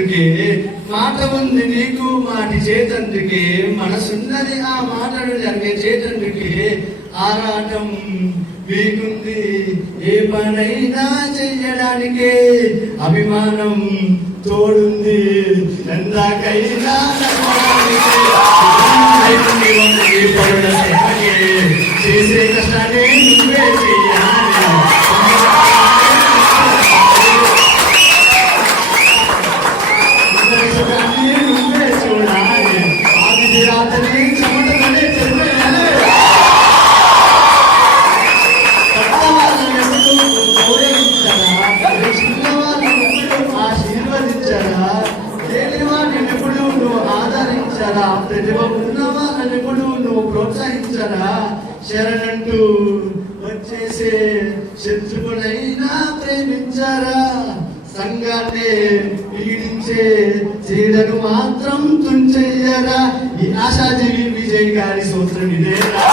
చేతందుకే మాట ఉంది నీకు మాటి చేతందుకే మనసున్నది ఆ మాటను జరిగే చేతందుకే ఆరాటం మీకుంది ఏ పనైనా చెయ్యడానికే అభిమానం తోడుంది ఎందాకైనా చేసే కష్టాన్ని నువ్వే చెయ్యాలి నువ్వే చూడాలి ఆది రాత్రి చెమటనే చెయ్యాలి ఆశీర్వదించరా లేనివాడిని ఎప్పుడు నువ్వు ఆదరించరా ప్రతిభ ఉన్నవాళ్ళని ఎప్పుడు నువ్వు ప్రోత్సహించరా శరణంటూ వచ్చేసే శత్రువునైనా ప్రేమించరా సంఘాన్ని పీడించే చీడను మాత్రం తుంచెయ్యరా ఈ ఆశాజీవి విజయ్ గారి సూత్రం ఇదేరా